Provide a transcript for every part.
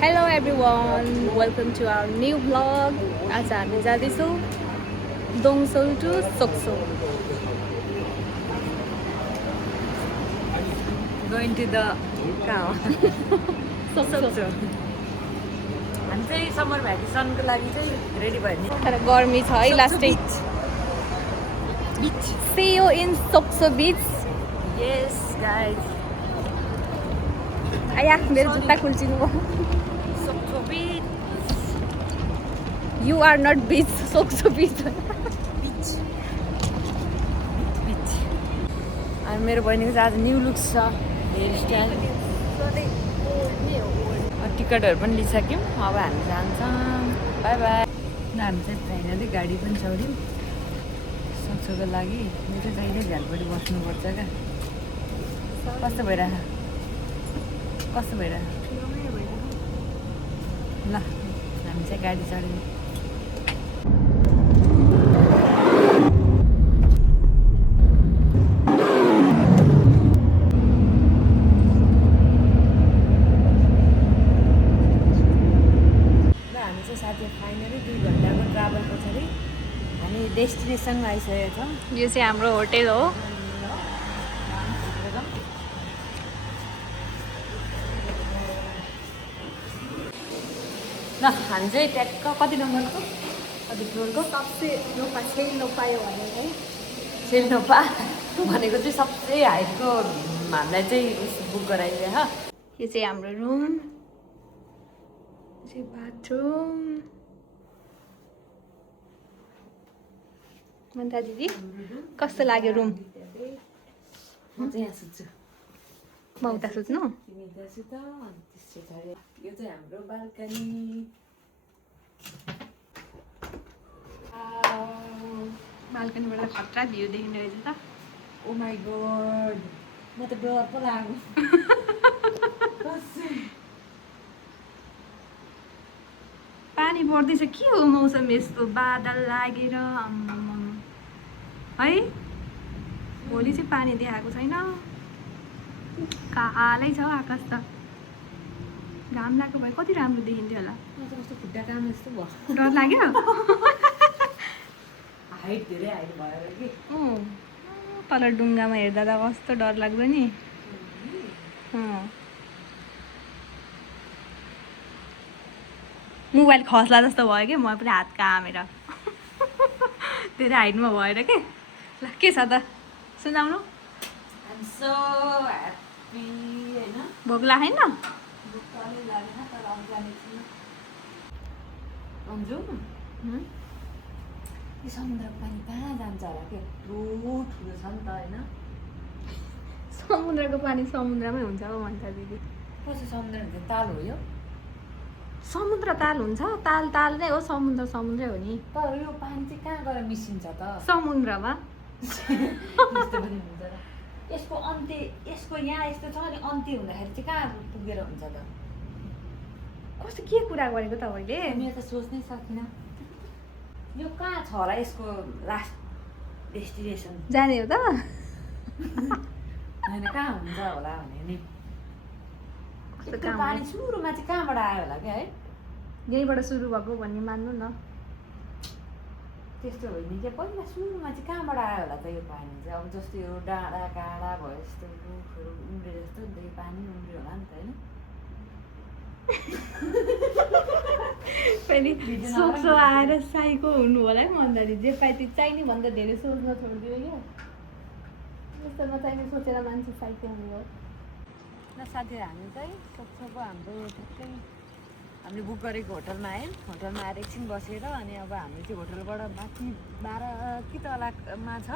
Hello everyone, welcome to our new vlog. आज हामी जाँदैछौँ Dongso to Sokso. Going to the cow. Sokso. हामी चाहिँ समर भ्याकेसनको लागि चाहिँ रेडी भयो नि. तर गर्मी छ है लास्टै. Beach. See you in Sokso beach. Yes, guys. आया मेरो जुत्ता खुल्चिनु भयो. Sokso beach. You are not beach, Sokso beach. Beach. Beach. अनि मेरो बहिनीको चाहिँ आज न्यू लुक्स छ. Hair style. टिकटहरू पनि लिइसक्यौँ. अब हामी जान्छौँ. Bye bye. हामी चाहिँ फाइनली गाडी पनि चढ्यौँ. सोक्सोको लागि मेरो चाहिँ कहिले झ्यालपट्टि बस्नुपर्छ क्या. कस्तो भइरहेको ल हामी चाहिँ गाडी चढ्यौँ. हामी चाहिँ साथी फाइनली 2 घन्टाको ट्राभल पछाडि हामी डेस्टिनेसनमा आइसकेको छौँ. यो चाहिँ हाम्रो होटल हो. ल हामी चाहिँ ट्याक्क कति नम्बरको कति फ्लोरको सबसे लोपा छेल नपायो भने है सेल्नोपा भनेको चाहिँ सबसे हाइटको हामीलाई चाहिँ बुक गराइदियो ह. यो चाहिँ हाम्रो रुम. यो चाहिँ बाथरुम. मन्ता दिदी कस्तो लाग्यो रुम? म चाहिँ यहाँ सुत्छु. म उता सुत्नु. तिमी त्यहाँ सुत अनि त्यस पछाडि यो चाहिँ हाम्रो बाल्कनी. बाल्कनीबाट खतरा भ्यू देखिने रहेछ त. ओ माई गॉड म त डर पो लाग्यो. पानी पर्दैछ. के हो मौसम यस्तो बादल लागेर आम्माम. है भोलि चाहिँ पानी देखाएको छैन. कालै छ आकाश त. घाम लागेको भए कति राम्रो देखिन्थ्यो होला. म त कस्तो खुट्टा काम जस्तो भयो. डर लाग्यो. हाइट धेरै हाइट भयो कि. तल डुङ्गामा हेर्दा त कस्तो डर लाग्दो नि. मोबाइल खस्ला जस्तो भयो कि म पनि हात कामेर. धेरै हाइटमा भएर के. ल के छ त सुनाउनु. I'm so happy हैन. भोक लागेन? भोक अलि लागेन तर अब जाने छैन. अन्जु यो समुद्रको पानी कहाँ जान्छ होला के. ठुलो ठुलो छ नि त हैन. समुद्रको पानी समुद्रमै हुन्छ हो मन्ता दिदी. कस्तो समुद्र हुन्छ ताल हो यो. समुद्र ताल हुन्छ. ताल ताल नै हो. समुद्र समुद्रै हो नि. तर यो पानी चाहिँ कहाँ गएर मिसिन्छ त. समुद्रमा. यस्तो पनि हुन्छ र. यसको अन्त्य यसको यहाँ यस्तो छ अनि अन्त्य हुँदाखेरि चाहिँ कहाँ पुगेर हुन्छ त. कस्तो के कुरा गरेको तपाईँले? मैले त सोच्नै सकिनँ. यो कहाँ छ होला यसको लास्ट डेस्टिनेसन. जाने हो त. होइन कहाँ हुन्छ होला भने नि. कस्तो त्यो काम पानी सुरुमा चाहिँ कहाँबाट आयो होला क्या है. यहीँबाट सुरु भएको भन्ने मान्नु न. त्यस्तो होइन क्या. पहिला सुरुमा चाहिँ कहाँबाट आयो होला त यो पानी चाहिँ. अब जस्तो यो डाँडा काँडा भयो जस्तो रुखहरू उम्रे जस्तो नि त यो पानी उम्रियो होला नि त होइन. फेरि सोक्सो आएर साइको हुनु होला है मन्दारी. जे पाइ त्यो चाहिने भन्दा धेरै सोच्न छोडिदियो क्या. यस्तो नचाहिने सोचेर मान्छे साइको हुनु हो. ल साथीहरू हामी चाहिँ सोक्सोको हाम्रो ठिकै हामीले बुक गरेको होटलमा आयौँ. होटलमा आएर एकछिन बसेर अनि अब हामी चाहिँ होटलबाट माथि 12 कि तलमा छ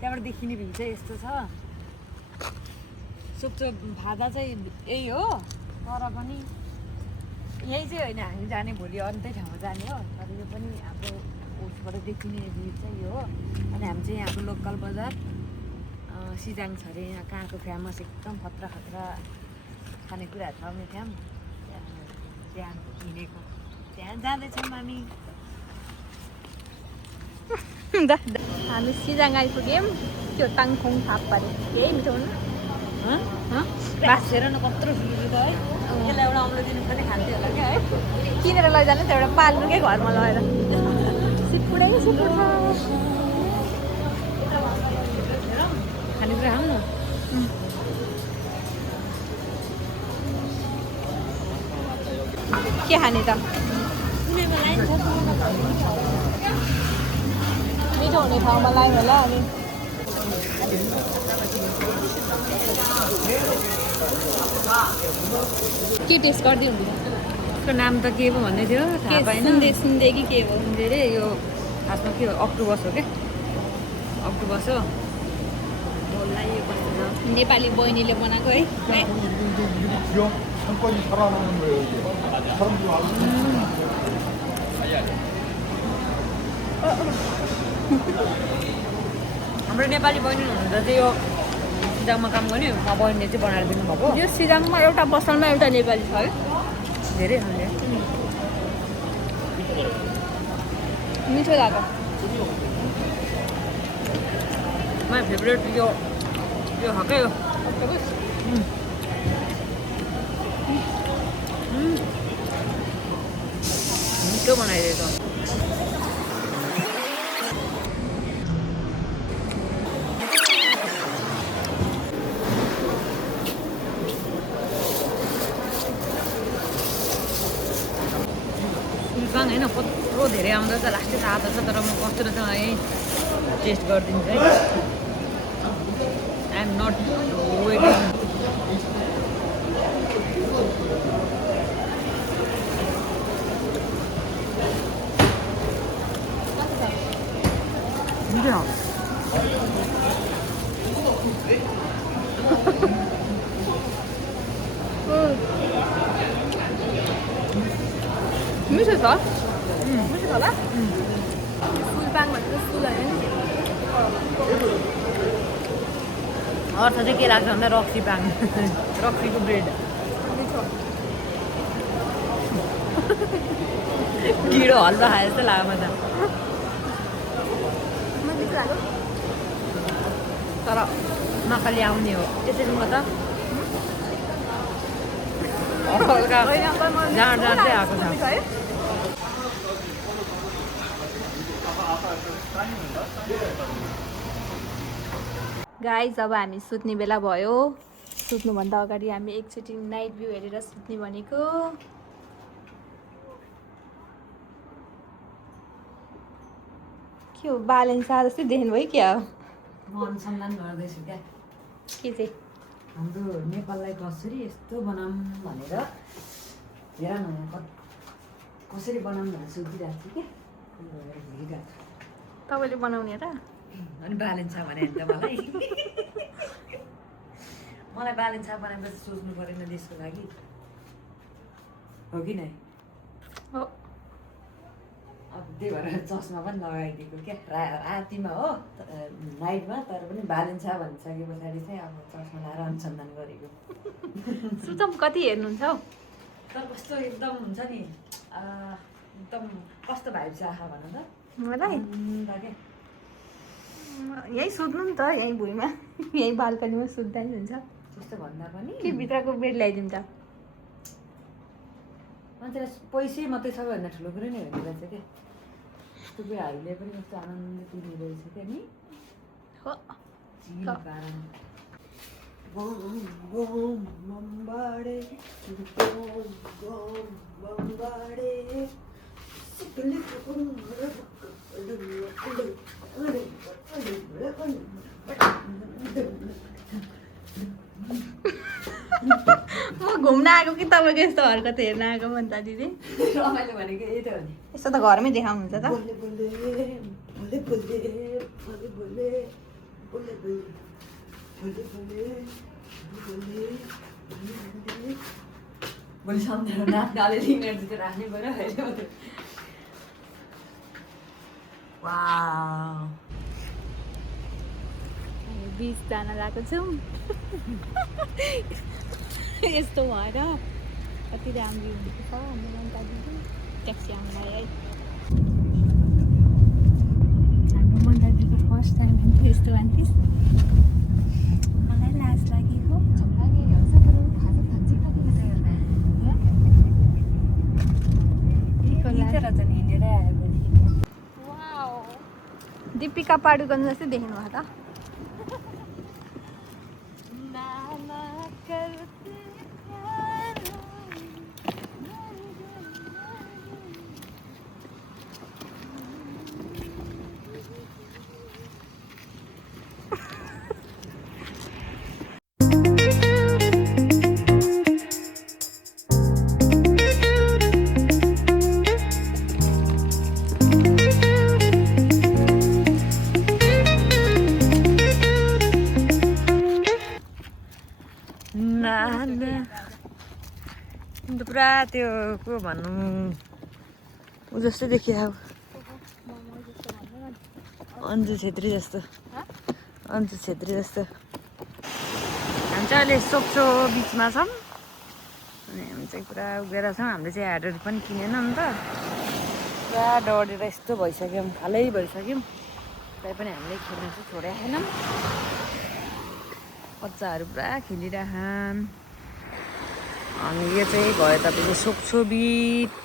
त्यहाँबाट देखिने भ्यू चाहिँ यस्तो छ. सोक्सो भादा चाहिँ यही हो तर पनि यही चाहिँ होइन हामी जाने भोलि अन्तै ठाउँमा जाने हो. तर यो पनि हाम्रो उसबाट देखिने भ्यू चाहिँ यो हो. अनि हामी चाहिँ यहाँको लोकल बजार सिजाङ छ अरे. यहाँ कहाँको फेमस एकदम खतरा खतरा खानेकुराहरू छ मिठाम. त्यहाँ हिँडेको त्यहाँ जाँदैछौँ हामी. हामी सिजाङ आइपुग्यौँ. त्यो ताङखोङ थाप पारे यही मिठो हुनु. बासेर न कत्रो ठुलो त है. त्यसलाई एउटा अम्लो दिनु पनि खान्थ्यो होला क्या है किनेर लैजानु त एउटा पाल्नुकै घरमा लगेर सिपुडै सिपुड छ खानेकुरा खाउँ न के खाने त मिठो हुने ठाउँमा लायो होला अनि के टेस्ट गर्दै हुँदैन यसको नाम त के पो भन्दै थियो थाहा पाएन सुन्दे कि के हो धेरै यो खासमा के हो अक्टोबस हो क्या अक्टोबस हो बोल्दा यो कस्तो छ नेपाली बहिनीले बनाएको है 상권이 살아나는 거예요, 이게. 사람들이 와서 हाम्रो नेपाली बहिनी हुनुहुँदा चाहिँ यो सिजङमा काम गर्ने बहिनीले चाहिँ बनाएर दिनुभएको यो सिजनमा एउटा पसलमा एउटा नेपाली छ है धेरै खाले मिठो लाग्यो माई फेभरेट यो हकै हो मिठो बनाइदिएको सुल्पाङ होइन कत्रो धेरै आउँदो छ लास्टै थाहा छ तर म कस्तो रहेछ यहीँ टेस्ट गरिदिन्छु है आई एम नट वेटिङ मिठो छ मिठो छ होला फुलपाङ भनेको फुल होइन अर्थ चाहिँ के लाग्छ भन्दा रक्सी पाङ रक्सीको ब्रेड ढिँडो हलुवा खाए जस्तो लाग्यो म त तर नक्कली आउने हो त्यसरी म त हल्का जाँड चाहिँ आएको छ गाइस अब हामी सुत्ने बेला भयो सुत्नुभन्दा अगाडि हामी एकचोटि नाइट भ्यू हेरेर सुत्ने भनेको के हो बालेन्सा जस्तै देख्नुभयो क्या हो म अनुसन्धान गर्दैछु क्या के चाहिँ हाम्रो नेपाललाई कसरी यस्तो बनाऊँ भनेर हेर न कसरी बनाऊँ भनेर सोचिरहेको छु क्या तपाईँले बनाउने र अनि बालेन्सा भने त मलाई मलाई बालेन्सा बनाएपछि सोच्नु परेन देशको लागि हो कि नै हो अब त्यही भएर चस्मा पनि लगाइदिएको क्या रातिमा हो नाइटमा तर पनि बालेन्सा भनिसके पछाडि चाहिँ अब चस्मा लगाएर अनुसन्धान गरेको सुतम कति हेर्नुहुन्छ हौ तर कस्तो एकदम हुन्छ नि एकदम कस्तो भाइब छ आँखा भन त मलाई क्या यहीँ सुत्नु नि त यहीँ भुइँमा यहीँ बाल्कनीमा सुत्दा नि हुन्छ त्यस्तो भन्दा पनि कि भित्रको बेड ल्याइदिन्छ मान्छेलाई पैसै मात्रै सबैभन्दा ठुलो कुरो नै हुने रहेछ क्या यस्तो कुराहरूले पनि कस्तो आनन्द दिने रहेछ क्या नि हो चिल कारण म घुम्न आएको कि तपाईँको यस्तो हरकत हेर्न आएको म त दिदी रमाइलो भनेको यही त हो नि यस्तो त घरमै देखाउनुहुन्छ त भोलि सम्झेर नाच्न अलिअलि इनर्जी चाहिँ राख्नै पऱ्यो अहिले वाउ बिच जान गएको छौँ यस्तो भएर कति राम्रो हुँदैछ हाम्रो मन्ता दिदी ट्याक्सी आउँदा है हाम्रो मन्ता दिदीको फर्स्ट टाइम हुन्थ्यो यस्तो भन्थिस् मलाई लाज लागेको दीपिका पाडुकोन जस्तै देख्नु भयो त नाना करते प्यार अन्त पुरा त्यो को भनौँ ऊ जस्तै देखियो अब अन्जु छेत्री जस्तो अन्जु छेत्री जस्तो हामी चाहिँ अहिले सोक्सो बिचमा छौँ अनि हामी चाहिँ पुरा उभिएर छौँ हामीले चाहिँ ह्याडहरू पनि किनेन नि त पुरा डढेर यस्तो भइसक्यौँ खालै भइसक्यौँ तैपनि हामीले खेल्न चाहिँ छोडेको छैनौँ बच्चाहरू पुरा खेलिरहन् अनि यो चाहिँ भयो तपाईँको सोक्सो बिच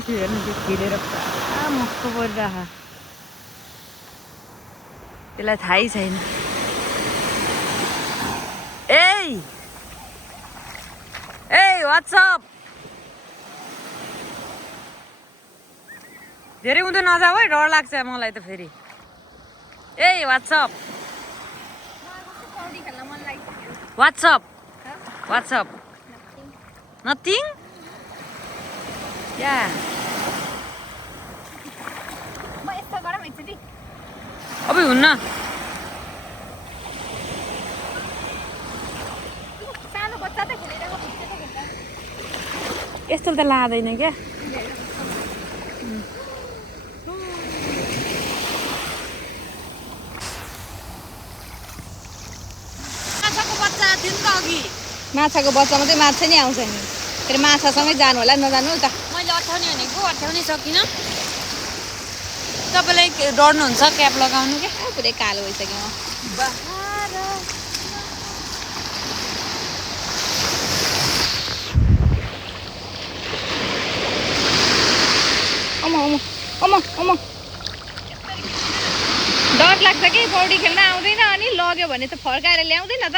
त्यो हेर्नु त्यो खेलेर पुरा मक्क परिरह त्यसलाई थाहै छैन ए वाट्सअप धेरै उँधो नजाऊ है डर लाग्छ मलाई त फेरि ए वाट्सअप वाट्सअप नथिङ या अब हुन्न यस्तो त लाँदैन क्या माछाको बच्चामा चाहिँ माछा नै आउँछ नि फेरि माछासँगै जानु होला नजानु त मैले अठ्याउने भनेको अठ्याउनै सकिनँ तपाईँलाई डर्नुहुन्छ क्याप लगाउनु क्या पुरै कालो भइसक्यो डर लाग्छ कि पौडी खेल्न आउँदैन अनि लग्यो भने त फर्काएर ल्याउँदैन त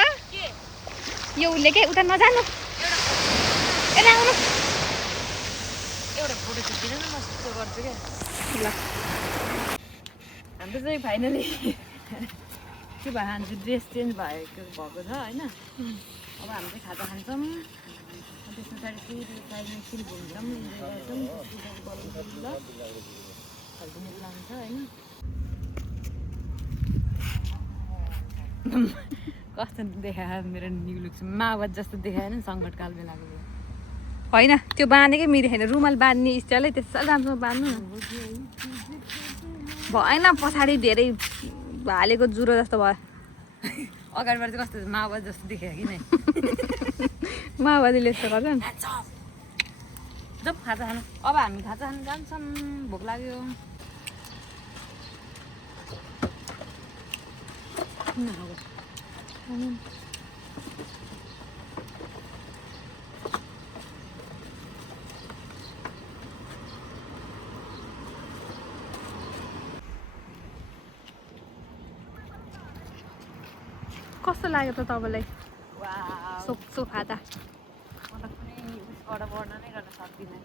यो उसले के उता नजानु एउटा फोटो खिच्दिन न म यस्तो गर्छु क्या ल हाम्रो चाहिँ फाइनली के भयो हाम्रो ड्रेस चेन्ज भएको छ होइन अब हामी चाहिँ खाजा खान्छौँ त्यस पछाडि फेरि साइडमा एकछिन घुम्छौँ इन्जोय गर्छौँ फल्किने प्लान छ होइन कस्तो देखायो मेरो न्यु लुक माओवाद जस्तो देखाएन नि सङ्कटकाल बेलाको होइन त्यो बाँधेकै मिलेन रुमाल बाँध्ने स्टाइलै त्यस्तो राम्रोसँग बाँध्नु न भएन पछाडि धेरै हालेको जुरो जस्तो भयो अगाडिबाट चाहिँ कस्तो माओवाद जस्तो देखायो कि नै माओवादीले यस्तो गर्छ नि जब खाजा खानु अब हामी खाजा खानु जान्छौँ भोक लाग्यो कस्तो लाग्यो त तपाईँलाई सोक्सो खाँदा म त कुनै उसबाट वर्णन नै गर्न सक्दिनँ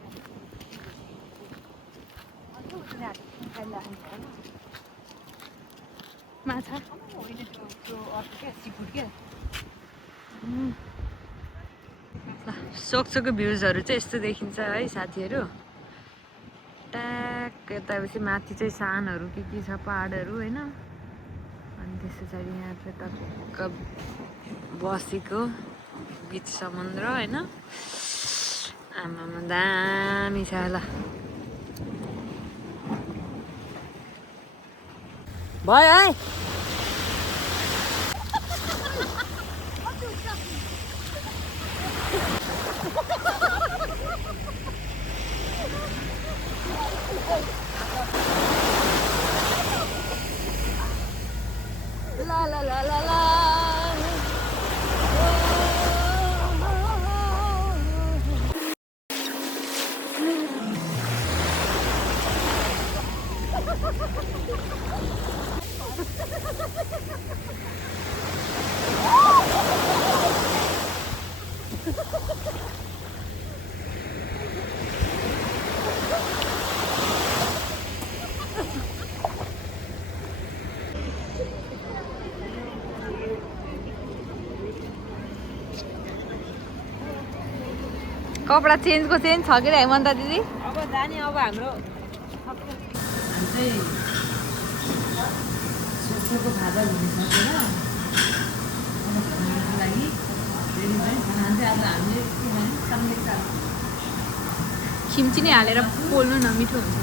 माछा सोक्सोको भ्युजहरू चाहिँ यस्तो देखिन्छ है साथीहरू ट्याक यतापछि माथि चाहिँ सानहरू के छ पहाडहरू होइन अनि त्यस पछाडि यहाँ चाहिँ टक्क बसेको बिच समुद्र होइन आमामा दामी छ ल भयो है la la la la la कपडा चेन्जको चेन्ज छ कि हेमन्त दिदी? अब जाने अब हाम्रो हामी चाहिँ सोचेको खाजा भइसकेर अब खानको लागि रेडी भयो। खाना चाहिँ अब हामीले के भन्यो समोसा खिम्ची नै हालेर पोल्नु न, मिठो हुन्छ।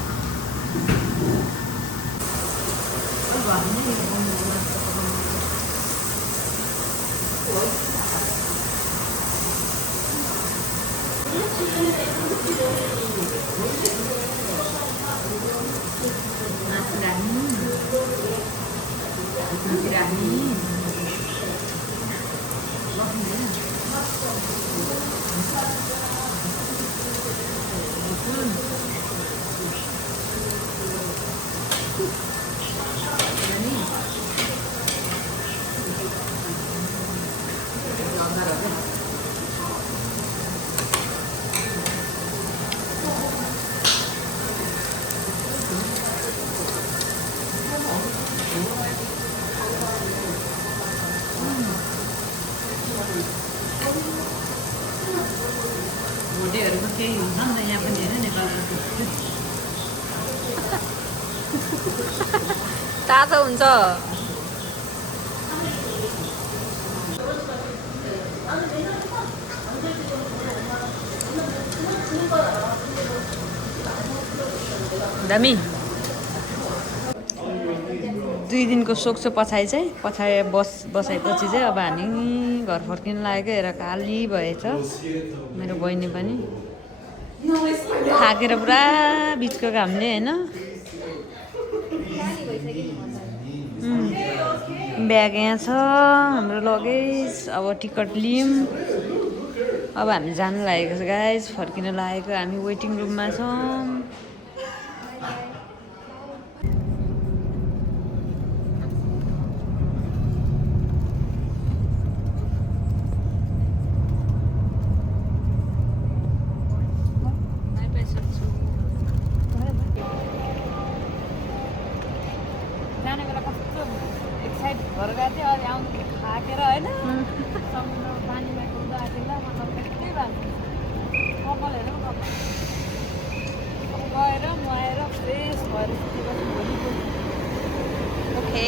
भोटेहरूको केही हुन्छ नि त यहाँ पनि होइन नेपालको तातो हुन्छ। दामी। 2 दिनको सोक्सो पछाडि चाहिँ बसाएपछि चाहिँ अब हामी घर फर्किन लागेको। हेर काली भएछ मेरो बहिनी पनि थाकेर पुरा बिचको कामले होइन। ब्याग यहाँ छ हाम्रो लगेज। अब टिकट लियौँ। अब हामी जानु लागेको छ गाइस, फर्किन लागेको। हामी वेटिङ रुममा छौँ। जाने बेला कस्तो एक्साइट भएर गएको थियो। अहिले आउनु थाकेर होइन समुद्र पानीमा कुद्दा आएको मतलब त्यस्तै भएको कपाल हेर न कपाल। अब गएर म आएर फ्रेस भएर भोलिको ओके।